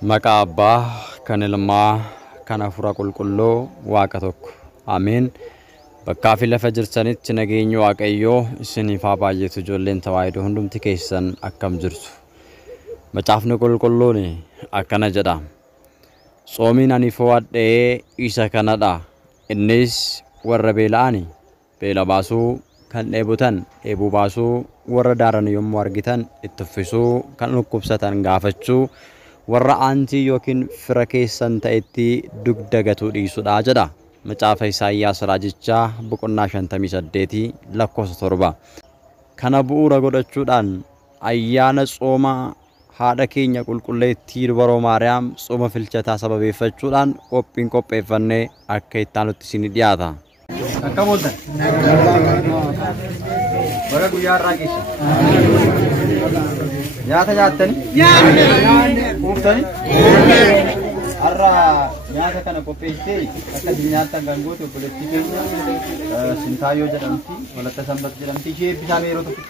Maqaa Abbaa kan Ilmaa kan Hafuura Qulqulluu Waaqa tokko. Ameen. Bakkaa fi lafa jirtanitti nageenyi Waaqayyoo isiniif haa baay'atu. Ijoolleen tawaahidoo hundumti keessan akkam jirtu. Macaafni qulqulluun akkana jedha. Soomiin ani fo'adhee isa kanadha. Innis warra beela'ani beela baasuu, kan dheebotan dheebuu baasuu, warra daaran yommuu argitan itti uffisuu, kan dhukkubsatan gaafachuu, warra aantii yookiin fira keessan ta'etti dugda gatuu dhiisudha jedha. Macaafa Isaayyaas raajichaa boqonnaa 58 lakkoofsa 7. Kana bu'uura godhachuudhaan ayyaana tsooma haadha keenya qulqulleettii dubaroo Maariyaam tsooma filchataa sababeeffachuudhaan qopheeffannee akka ittaanutti isin dhiyaata. Akkam ooltan? Bara guyyaa irraa geessan. Nyaata nyaattanii? Quuftanii? Har'a nyaata kana qopheessitee akka isin nyaattan kan goote obboleettii keenya Sintaayyoo jedhamti, Walatta Sanbat jedhamti. Ishee eebbisaa yeroo tokko.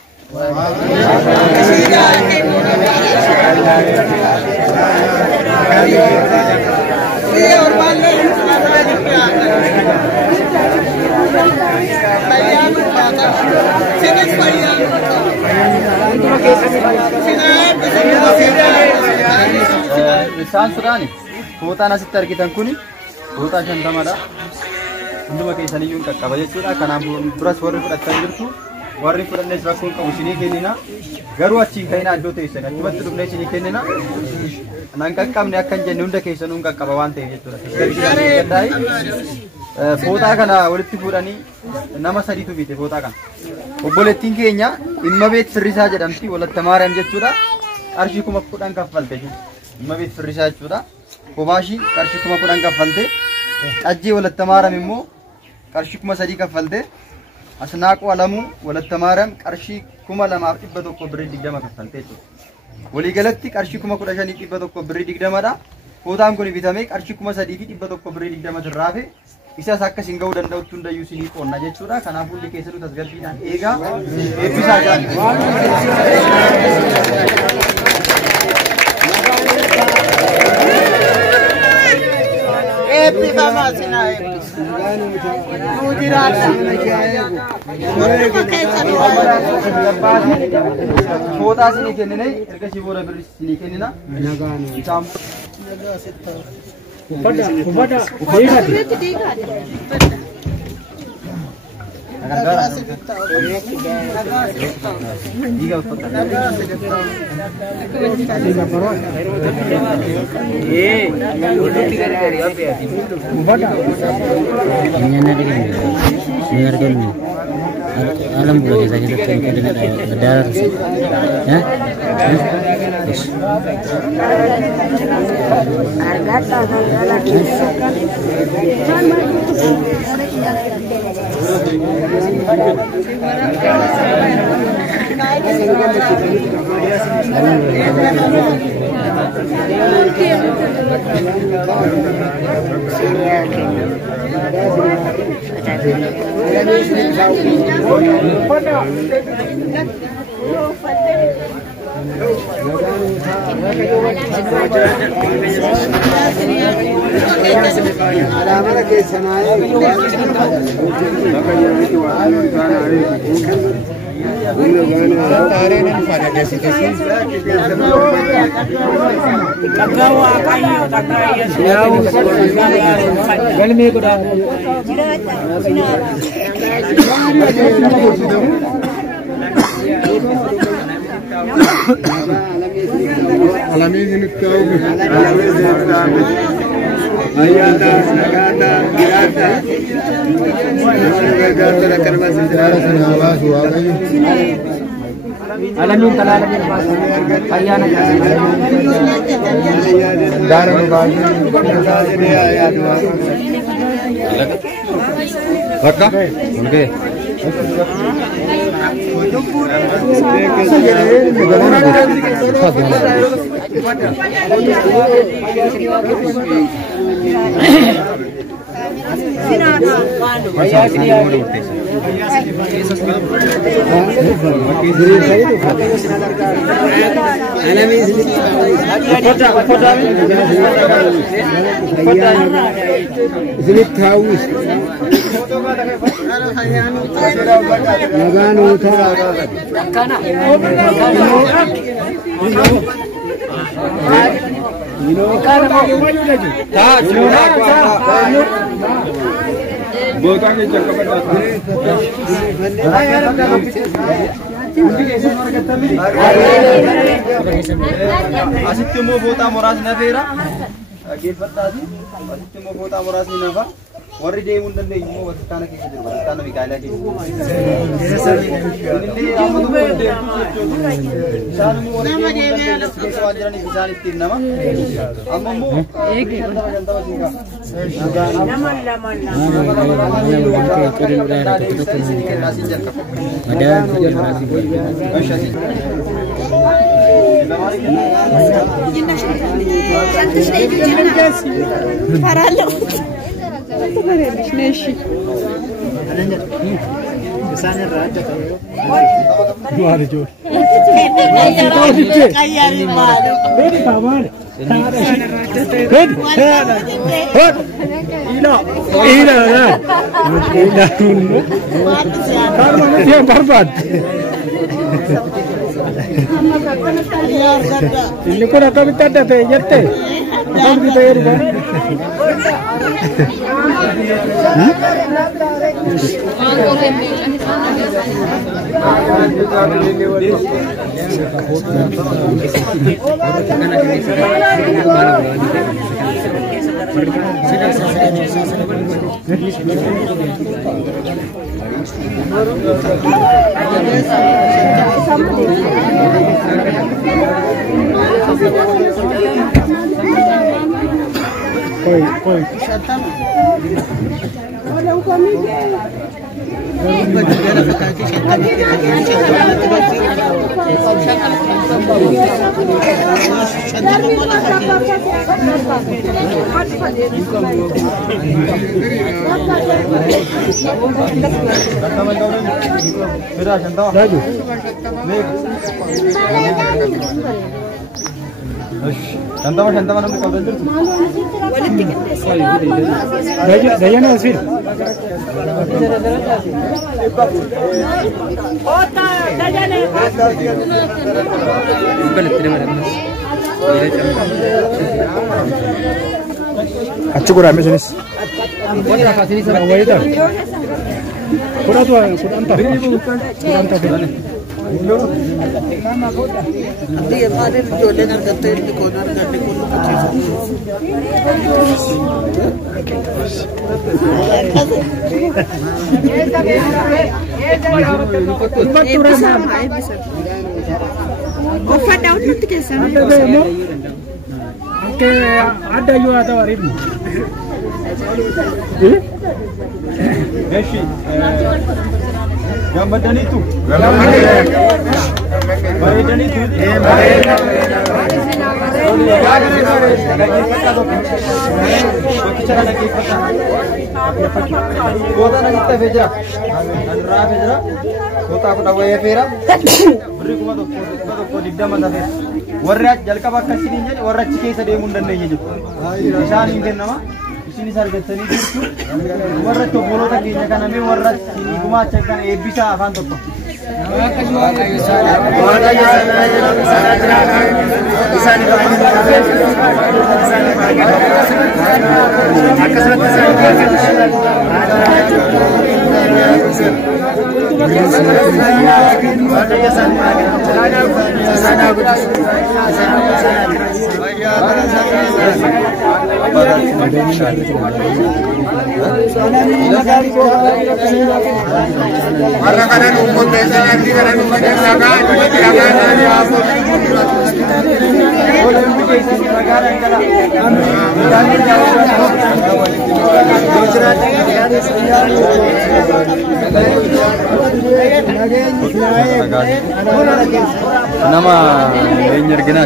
Isaan Sudaani fooxaan asitti argitan kuni fooxaa 50dha. Hunduma keessaniyyuu qaqqaba jechuudha. Kanaaf duras warri fudhatan jirtu. Warri fudhannes rakkoon qabu isinii kennina. Garuu achiin ka'inaa iddoo teessan achumatti dhufnee isinii kennina. Nan qaqqabne akka hin jenne hunda keessanuu qaqqaba waan ta'eef jechuudha. Fooxaa kana walitti fuudhanii nama sadiitu bite fooxaa kana. Obboleettiin keenya Immabeet Firrisaa jedhamti, Walatta Maariyaam jechuudha. Qarshii 10,000 kaffalte. Immabeet Firrisaa jechuudha. Komaashii qarshii 10,000 kaffalte. Qajjee Walatta Maariyaam immoo qarshii 3,000 kaffalte. Asnaaquu Alamuu Walatta Maariyaam qarshii 2,100 birrii 20 kaffalte jechuudha. Waliigalatti qarshii 15,100 birrii 20dha. Fooxaan kun bitamee qarshii 3,100 birrii 20 irraafe isas akka isin ga'uu danda'utti hundayyuu isinii qoonna jechuudha. Kanaaf hundi keessanuu tasgabbiidhaan eegaa eebbisaa fooxaa isinii kennine ergasii booda birrii isinii kennina. Alam boleh kita dengan darah ya alamin kalalamin ayana darun bagi Hakka? Okay. Asitti immoo bootaa muraasni nafeera. Dhaggeeffattaati. Asitti immoo bootaa muraasni nafa. Warri deemuu hin dandeenye immoo Vatiikaana keessa jiru. Vatiikaana Miikaayilaa keessa. Kunillee amma tokko deemtu jechuudha. Isaan immoo warri deemuu hin dandeenye keessa waan jiraniif isaan ittiin nama. Amma immoo Ini pun akan minta data jette. Akan kita ya kan? Koi. Shantama namni qabdan jirtu. Dayana asir. Achu kurang mesenis. Kurang tu, kurang tak. ये हमारे जोड़े ना करते हैं कि कौन करने को ada juga ada warin. Gambaran itu. Sini sargatanii jirtu warra tobolota keenya kana mee warra siniguma chakkan eebbisa afaan tokko nama ini argina